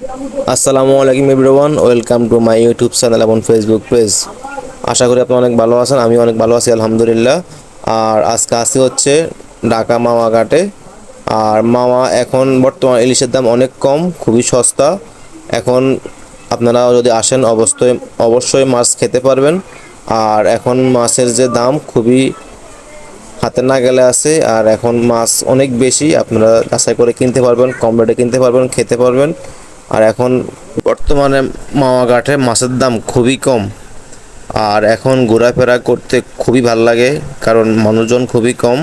আসসালামু আলাইকুম everyone, welcome to my YouTube channel এবং ফেসবুক পেজ। আশা করি আপনি অনেক ভালো আছেন, আমি অনেক ভালো আছি আলহামদুলিল্লাহ। আর আজকে আসি হচ্ছে ঢাকা মাওয়া ঘাটে। আর মাওয়া এখন বর্তমান ইলিশের দাম অনেক কম, খুবই সস্তা। এখন আপনারা যদি আসেন অবশ্যই মাছ খেতে পারবেন। আর এখন মাছের যে দাম খুবই হাতে না গেলে আছে, আর এখন মাছ অনেক বেশি, আপনারা যাচাই করে কিনতে পারবেন, কম রেটে কিনতে পারবেন, খেতে পারবেন। আর এখন বর্তমানে মাওয়া ঘাটে মাছের দাম খুবই কম। আর এখন ঘোরাফেরা করতে খুবই ভাল লাগে, কারণ মানুষজন খুবই কম।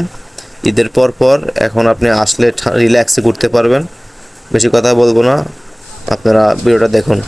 ঈদের পর এখন আপনি আসলে রিল্যাক্সে ঘুরতে পারবেন। বেশি কথা বলবো না, আপনারা ভিডিওটা দেখুন।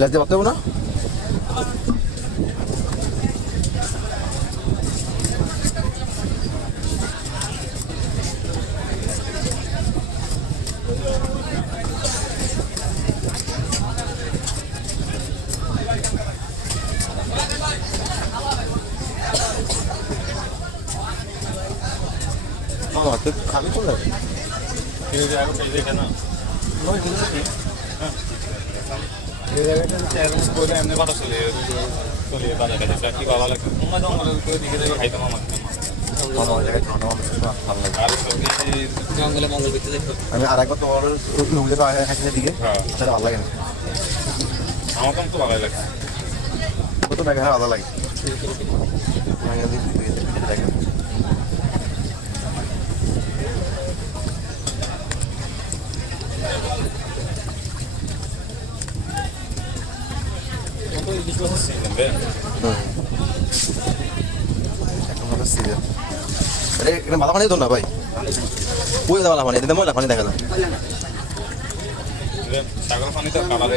লাজতে পারতে না। খাবি কোন এমনি কথা চলে বাজার কাছে কি ভালো লাগে করে দিকে যাবে খাইতাম আমার আমি আর একবার তোমার দিকে সেটা ভালো লাগে না। আমার তো ভালো লাগে কত টাকা ভালো লাগে। মাথা পানি তো না ভাই, ওই মাথা পানি ময়লা পানি দেখা যায়। সাগর পানি তো কালারে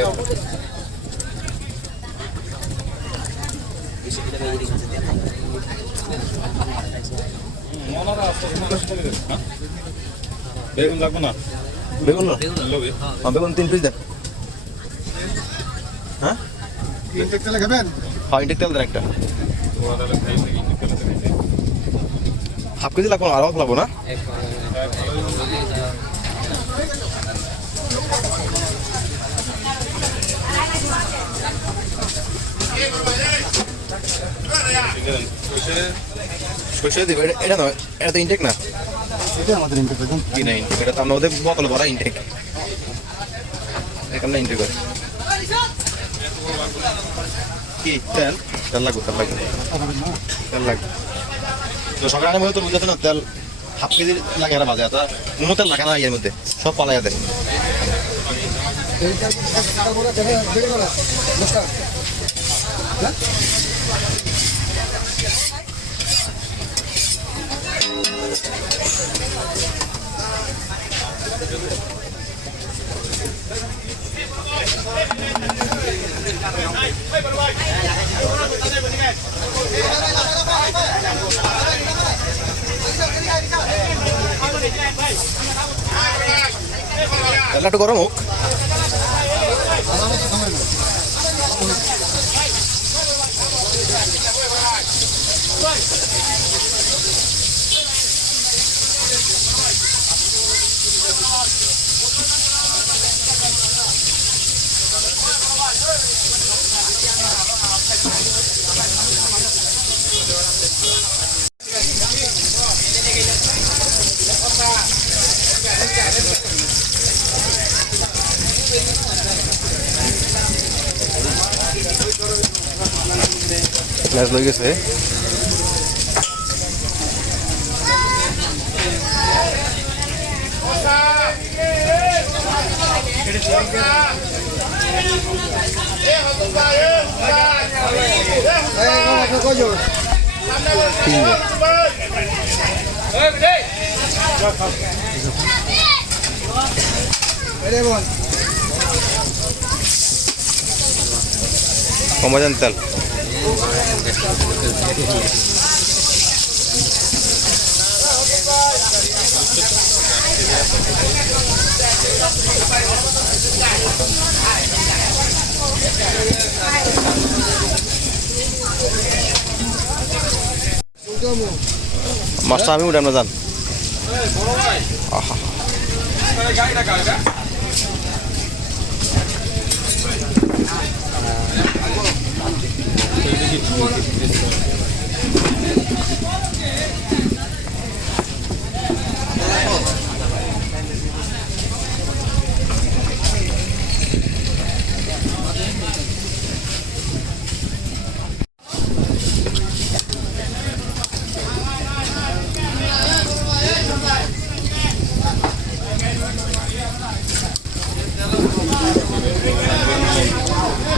বেগুন লাগবে না? বেগুন বেগুন 3 পিস দেন। হ্যাঁ খাবেন? হ্যাঁ, ইনটেক তেল দেন একটা। হাফ কেজি লাগবো না, আরও লাগবো না। সরষে দিব এটা নয়, এটা তো ইনটেক না। এটা আমাদের ইনটেক দেখুন কি না ইনটেক, এটা তো আমরা ওদের বোতল ভরা ইনটেক, এখানে ইনটেক করে কি তেল তেল লাগবে তেল লাগবে তো সকালে মধ্যে তো বুঝতে না তেল হাফ কেজি লাগে আর বাজে তা নুনো তেল লাগে না এর মধ্যে, সব পালাইয়া দেয়। তেলটা একটু গরম হোক। গ্যাস লই গেছে। কমাজান তেল মাছটা আমি উঠাম না জান আহা